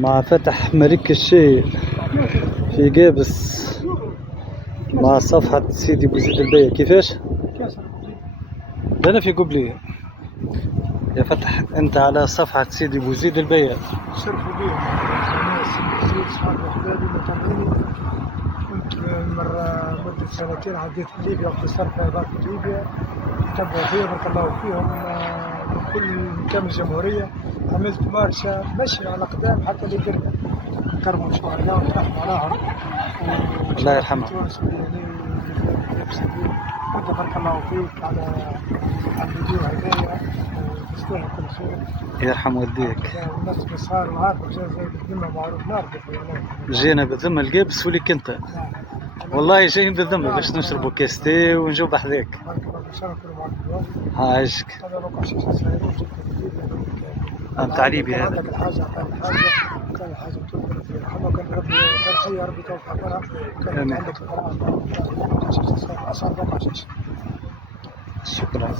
مع فتح ملك الشاي في قابس مع صفحة سيدي بوزيد البيع. كيفاش؟ أنا في قبلي يا فتح، أنت على صفحة سيدي بوزيد البيع. شرفوا بيه ناس زيد صحاب أحبابي متابعيني. كنت مدة سنتين عديت في ليبيا واختصرت في إدارة ليبيا، تبعوا فيا بارك الله فيهم من كل كامل الجمهورية. عملت مارشة مشي على قدام حتى اللي درنا كرموا شهداء ونرحموا عليهم. الله يرحمه. تونس يعني وانت بارك الله فيك على الفيديو هدايا، تستاهل كل خير. يرحم والديك. الناس بصار وعارف زي بالذمة معروف نعرف. جينا بالذمة القابس وليك أنت. والله جايين بالذمة باش نشربوا كاس تي ونجوا بحذاك. عايشك. أنت عليبي هذا. عندك الحاجة كان الحاجة تذكر في رحمة، كان ربي كان حي ربي توفى منها، كان عندك شكرا.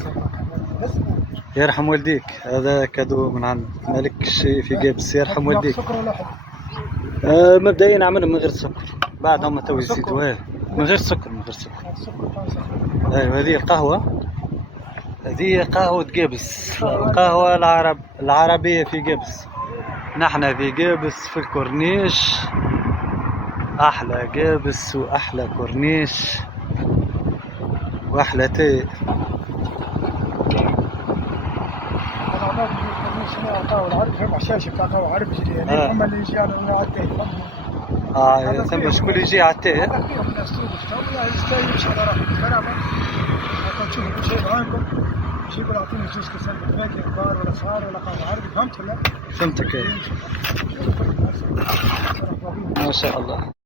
يرحم والديك. هذا كادو من عند ملك الشاي في قابس. يرحم والديك. مبدئيا نعملهم من غير سكر، بعدهم تو يزيدوا من غير سكر. ايوه هذه القهوة، هذه قهوة قابس، القهوة العربية في قابس. نحن في قابس في الكورنيش، أحلى قابس وأحلى كورنيش وأحلى تي. هم اللي يجي على ثم شكون يجي على التي؟ يقول اعطيني جوز كاسات فاكهه كبار ولا صغار ولا قهوه عربي. فهمت ولا؟ فهمتك. ما شاء الله.